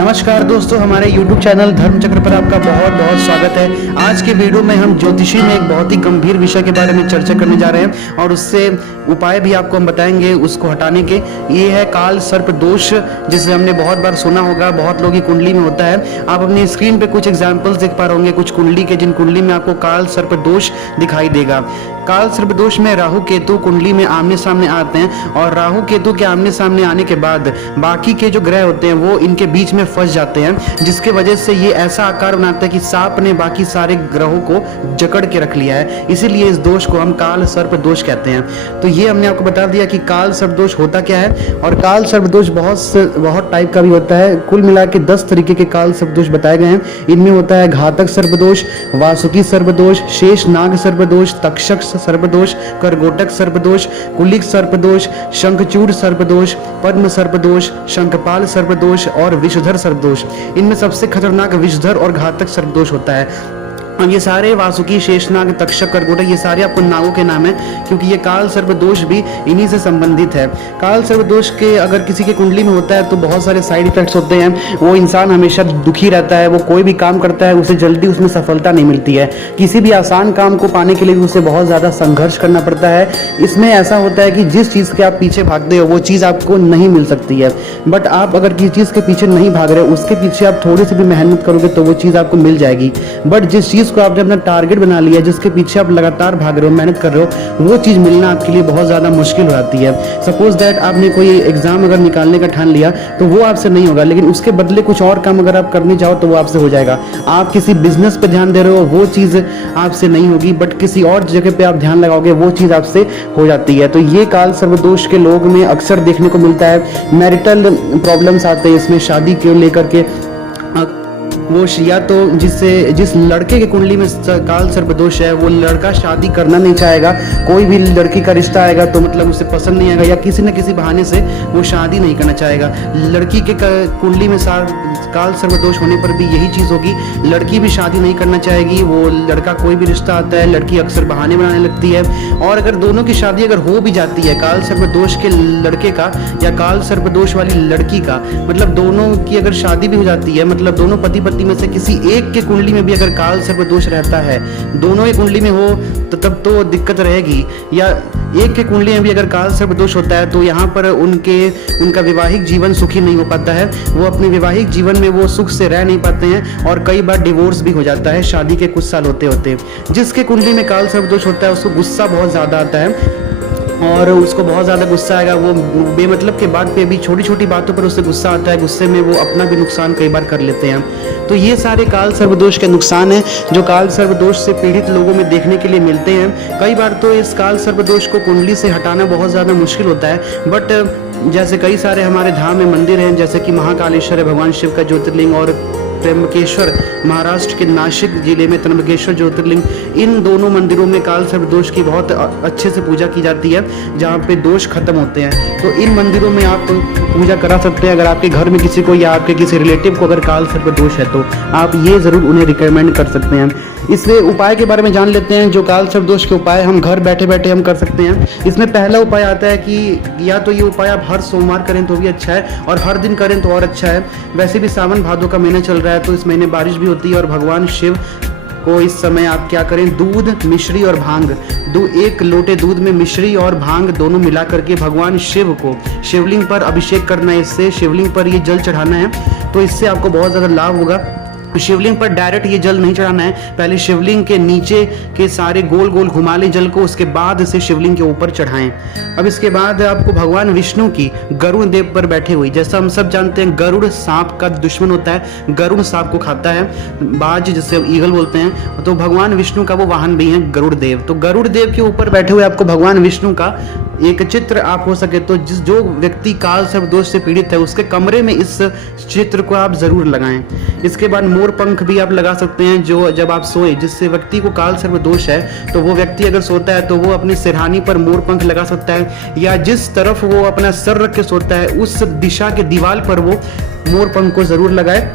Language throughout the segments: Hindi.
नमस्कार दोस्तों, हमारे YouTube चैनल धर्म चक्र पर आपका बहुत बहुत स्वागत है। आज के वीडियो में हम ज्योतिषी में एक बहुत ही गंभीर विषय के बारे में चर्चा करने जा रहे हैं और उससे उपाय भी आपको हम बताएंगे उसको हटाने के। ये है काल सर्प दोष, जिसे हमने बहुत बार सुना होगा, बहुत लोगों की कुंडली में होता है। आप अपनी स्क्रीन पे कुछ एग्जाम्पल्स देख पा रहे होंगे कुछ कुंडली के, जिन कुंडली में आपको काल सर्प दोष दिखाई देगा। काल सर्प दोष में राहु केतु कुंडली में आमने सामने आते हैं और राहु केतु के आमने सामने आने के बाद बाकी के जो ग्रह होते हैं वो इनके बीच में फंस जाते हैं, जिसके वजह से ये ऐसा आकार बनाता है कि सांप ने बाकी सारे ग्रहों को जकड़ के रख लिया है। इसीलिए इस दोष को हम काल सर्प दोष कहते हैं। तो ये हमने आपको बता दिया कि काल सर्प दोष होता क्या है। और काल सर्प दोष बहुत टाइप का भी होता है। कुल मिला के 10 तरीके के काल सर्प दोष बताए गए हैं। इनमें होता है घातक सर्प दोष, वासुकी सर्प दोष, शेष नाग सर्प दोष, तक्षक सर्प दोष, करगोटक सर्प दोष, कुलिक सर्प दोष, शंखचूड़ सर्प दोष, पद्म सर्प दोष, शंखपाल सर्प दोष और विषधर सर्प दोष। इनमें सबसे खतरनाक विषधर और घातक सर्प दोष होता है। अब ये सारे वासुकी, शेषनाग, तक्षक, करगोटक ये सारे आपको नागों के नाम है, क्योंकि ये काल सर्प दोष भी इन्हीं से संबंधित है। काल सर्प दोष के अगर किसी की कुंडली में होता है तो बहुत सारे साइड इफेक्ट्स होते हैं। वो इंसान हमेशा दुखी रहता है, वो कोई भी काम करता है उसे जल्दी उसमें सफलता नहीं मिलती है। किसी भी आसान काम को पाने के लिए भी उसे बहुत ज़्यादा संघर्ष करना पड़ता है। इसमें ऐसा होता है कि जिस चीज़ के आप पीछे भागते हो वो चीज़ आपको नहीं मिल सकती है। बट आप अगर किसी चीज़ के पीछे नहीं भाग रहे हो, उसके पीछे आप थोड़ी सी भी मेहनत करोगे तो वो चीज़ आपको मिल जाएगी। बट जिस चीज़ को आपने अपना टारगेट बना लिया, जिसके पीछे आप लगातार भाग रहे हो, मेहनत कर रहे हो, वो चीज़ मिलना आपके लिए बहुत ज़्यादा मुश्किल हो जाती है। सपोज दैट आपने कोई एग्जाम अगर निकालने का ठान लिया तो वो आपसे नहीं होगा, लेकिन उसके बदले कुछ और काम अगर आप करने जाओ तो वो आपसे हो जाएगा। आप किसी बिजनेस पे ध्यान दे रहे हो, वो चीज़ आपसे नहीं होगी, बट किसी और जगह पे आप ध्यान लगाओगे वो चीज़ आपसे हो जाती है। तो ये काल सर्पदोष के लोग में अक्सर देखने को मिलता है। मैरिटल प्रॉब्लम्स आते हैं इसमें, शादी को लेकर के। वो या तो जिस लड़के की कुंडली में काल सर्पदोष है वो लड़का शादी करना नहीं चाहेगा। कोई भी लड़की का रिश्ता आएगा तो मतलब उसे पसंद नहीं आएगा, या किसी न किसी बहाने से वो शादी नहीं करना चाहेगा। लड़की के कुंडली में काल सर्पदोष होने पर भी यही चीज़ होगी, लड़की भी शादी नहीं करना चाहेगी। वो लड़का कोई भी रिश्ता आता है, लड़की अक्सर बहाने बनाने लगती है। और अगर दोनों की शादी अगर हो भी जाती है, काल सर्पदोष के लड़के का या काल सर्पदोष वाली लड़की का, मतलब दोनों की अगर शादी भी हो जाती है, मतलब दोनों पति पत्नी में से किसी एक के कुंडली में भी अगर काल सर्पदोष रहता है, दोनों की कुंडली में हो तो तब तो दिक्कत रहेगी। या एक के कुंडली में भी अगर काल सर्पदोष होता है तो यहाँ पर उनका वैवाहिक जीवन सुखी नहीं हो पाता है। वो अपने वैवाहिक जीवन में वो सुख से रह नहीं पाते हैं और कई बार डिवोर्स भी हो जाता है शादी के कुछ साल होते होते। जिसके कुंडली में काल सर्पदोष होता है उसको गुस्सा बहुत ज़्यादा आता है और उसको बहुत ज़्यादा गुस्सा आएगा। वो बेमतलब के बात पे भी छोटी छोटी बातों पर उससे गुस्सा आता है, गुस्से में वो अपना भी नुकसान कई बार कर लेते हैं। तो ये सारे काल सर्पदोष के नुकसान हैं जो काल सर्पदोष से पीड़ित लोगों में देखने के लिए मिलते हैं। कई बार तो इस काल सर्पदोष को कुंडली से हटाना बहुत ज़्यादा मुश्किल होता है। बट जैसे कई सारे हमारे धाम में मंदिर हैं, जैसे कि महाकालेश्वर है भगवान शिव का ज्योतिर्लिंग, और त्र्यंबकेश्वर महाराष्ट्र के नासिक जिले में त्र्यंबकेश्वर ज्योतिर्लिंग, इन दोनों मंदिरों में काल सर्पदोष की बहुत अच्छे से पूजा की जाती है, जहाँ पे दोष खत्म होते हैं। तो इन मंदिरों में आप पूजा करा सकते हैं। अगर आपके घर में किसी को या आपके किसी रिलेटिव को अगर काल सर्पदोष है तो आप ये ज़रूर उन्हें रिकमेंड कर सकते हैं। इसलिए उपाय के बारे में जान लेते हैं। जो काल सर्पदोष के उपाय हम घर बैठे बैठे हम कर सकते हैं। इसमें पहला उपाय आता है कि या तो ये उपाय आप हर सोमवार करें तो भी अच्छा है और हर दिन करें तो और अच्छा है। वैसे भी सावन भादों का महीना चल रहा है तो इस महीने बारिश भी होती है और भगवान शिव को इस समय आप क्या करें, दूध, मिश्री और भांग, 1 लोटे दूध में मिश्री और भांग दोनों मिला करके भगवान शिव को शिवलिंग पर अभिषेक करना है। इससे शिवलिंग पर ये जल चढ़ाना है, तो इससे आपको बहुत ज़्यादा लाभ होगा। शिवलिंग पर डायरेक्ट ये जल नहीं चढ़ाना है, पहले शिवलिंग के नीचे के सारे गोल गोल घुमा लें जल को, उसके बाद इसे शिवलिंग के ऊपर चढ़ाएं। अब इसके बाद आपको भगवान विष्णु की गरुड़ देव पर बैठे हुई, जैसा हम सब जानते हैं गरुड़ सांप का दुश्मन होता है, गरुड़ सांप को खाता है, बाज जिसे ईगल बोलते हैं, तो भगवान विष्णु का वो वाहन भी है गरुड़ देव। तो गरुड़ देव के ऊपर बैठे हुए आपको भगवान विष्णु का एक चित्र आप हो सके तो जो व्यक्ति काल सर्पदोष से पीड़ित है उसके कमरे में इस चित्र को आप जरूर लगाएं। इसके बाद मोर पंख भी आप लगा सकते हैं, जो जब आप सोए, जिससे व्यक्ति को काल सर्पदोष है तो वो व्यक्ति अगर सोता है तो वो अपनी सिरहानी पर मोर पंख लगा सकता है, या जिस तरफ वो अपना सर रख के सोता है उस दिशा के दीवार पर वो मोर पंख को जरूर लगाए,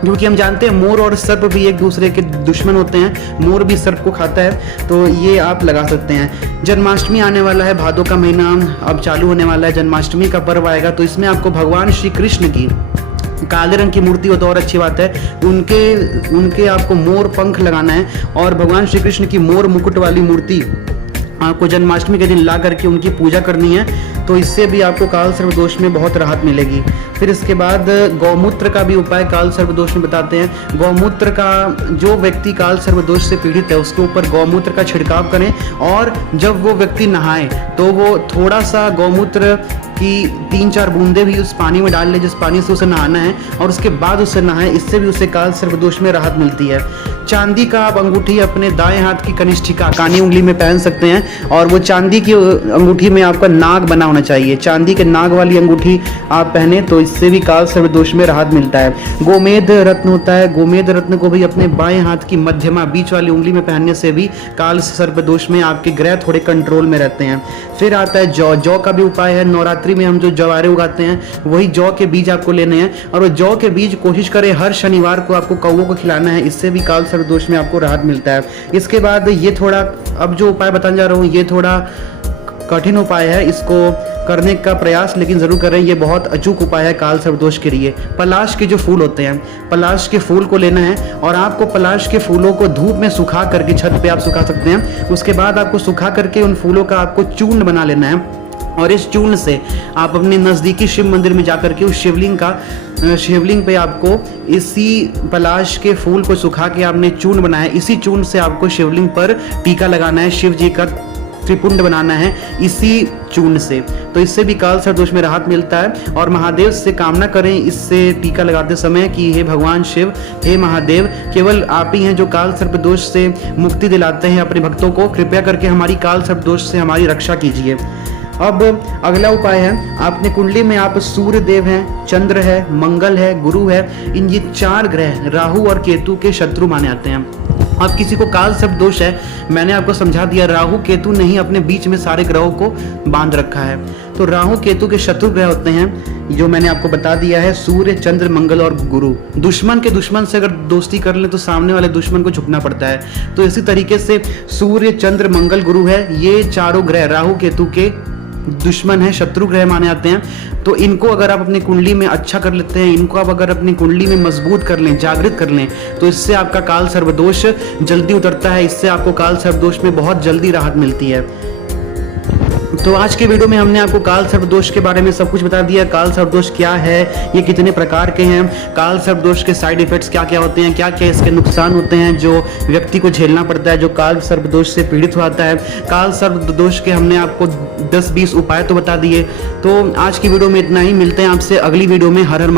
क्योंकि हम जानते हैं मोर और सर्प भी एक दूसरे के दुश्मन होते हैं। मोर भी सर्प को खाता है, तो ये आप लगा सकते हैं। जन्माष्टमी आने वाला है, भादों का महीना अब चालू होने वाला है, जन्माष्टमी का पर्व आएगा, तो इसमें आपको भगवान श्री कृष्ण की काले रंग की मूर्ति हो तो और अच्छी बात है। उनके आपको मोर पंख लगाना है और भगवान श्री कृष्ण की मोर मुकुट वाली मूर्ति आपको जन्माष्टमी के दिन ला करके उनकी पूजा करनी है, तो इससे भी आपको काल सर्प दोष में बहुत राहत मिलेगी। फिर इसके बाद गौमूत्र का भी उपाय काल सर्प दोष में बताते हैं। गौमूत्र का, जो व्यक्ति काल सर्प दोष से पीड़ित है उसके ऊपर गौमूत्र का छिड़काव करें और जब वो व्यक्ति नहाए तो वो थोड़ा सा गौमूत्र की 3-4 बूंदे भी उस पानी में डाल ले जिस पानी से उसे नहाना है, और उसके बाद उसे नहाए। इससे भी उसे काल सर्प दोष में राहत मिलती है। चांदी का आप अंगूठी अपने दाएं हाथ की कनिष्ठिका कानी उंगली में पहन सकते हैं, और वो चांदी की अंगूठी में आपका नाग बना होना चाहिए। चांदी के नाग वाली अंगूठी आप पहने तो इससे भी काल सर्प दोष में राहत मिलता है। गोमेद रत्न होता है, गोमेद रत्न को भी अपने बाएं हाथ की मध्यमा बीच वाली उंगली में पहनने से भी काल सर्प दोष में आपके ग्रह थोड़े कंट्रोल में रहते हैं। फिर आता है जौ। जौ का भी उपाय है। नवरात्रि में हम जो जवारे उगाते हैं वही जौ के बीज आपको लेने हैं, और वो जौ के बीज कोशिश करें हर शनिवार को आपको कौवों को खिलाना है। इससे भी काल सर्प दोष में आपको राहत मिलता है। इसके बाद ये थोड़ा, अब जो उपाय बताने जा रहा हूँ ये थोड़ा कठिन उपाय है, इसको करने का प्रयास लेकिन जरूर करें। ये बहुत अचूक उपाय है काल सर्प दोष के लिए। पलाश के जो फूल होते हैं, पलाश के फूल को लेना है और आपको पलाश के फूलों को धूप में सुखा करके, छत पे आप सुखा सकते हैं, उसके बाद आपको सुखा करके उन फूलों का आपको चूर्ण बना लेना है, और इस चूर्ण से आप अपने नज़दीकी शिव मंदिर में जाकर के उस शिवलिंग पे आपको इसी पलाश के फूल को सुखा के आपने चूर्ण बनाया है, इसी चूर्ण से आपको शिवलिंग पर टीका लगाना है, शिव जी का त्रिपुंड बनाना है इसी चूर्ण से। तो इससे भी काल सर्प दोष में राहत मिलता है। और महादेव से कामना करें इससे टीका लगाते समय कि हे भगवान शिव, हे महादेव, केवल आप ही हैं जो काल सर्प दोष से मुक्ति दिलाते हैं अपने भक्तों को। कृपया करके हमारी काल सर्प दोष से हमारी रक्षा कीजिए। अब अगला उपाय है, आपने कुंडली में आप सूर्य देव हैं, चंद्र है, मंगल है, गुरु है, इन ये 4 ग्रह राहु और केतु के शत्रु माने जाते हैं। अब किसी को काल सर्प दोष है, मैंने आपको समझा दिया, राहु केतु नहीं अपने बीच में सारे ग्रहों को बांध रखा है। तो राहु केतु के शत्रु ग्रह होते हैं जो मैंने आपको बता दिया है, सूर्य, चंद्र, मंगल और गुरु। दुश्मन के दुश्मन से अगर दोस्ती कर ले तो सामने वाले दुश्मन को झुकना पड़ता है। तो इसी तरीके से सूर्य, चंद्र, मंगल, गुरु है, ये चारों ग्रह राहु केतु के दुश्मन है, शत्रु ग्रह माने जाते हैं। तो इनको अगर आप अपनी कुंडली में अच्छा कर लेते हैं, इनको आप अगर अपनी कुंडली में मजबूत कर लें, जागृत कर लें, तो इससे आपका काल सर्प दोष जल्दी उतरता है। इससे आपको काल सर्प दोष में बहुत जल्दी राहत मिलती है। तो आज के वीडियो में हमने आपको काल सर्प दोष के बारे में सब कुछ बता दिया। काल सर्प दोष क्या है, ये कितने प्रकार के हैं, काल सर्प दोष के साइड इफेक्ट्स क्या क्या होते हैं, क्या क्या इसके नुकसान होते हैं जो व्यक्ति को झेलना पड़ता है जो काल सर्प दोष से पीड़ित होता है। काल सर्प दोष के हमने आपको 10-20 उपाय तो बता दिए। तो आज की वीडियो में इतना ही, मिलते हैं आपसे अगली वीडियो में। हर हर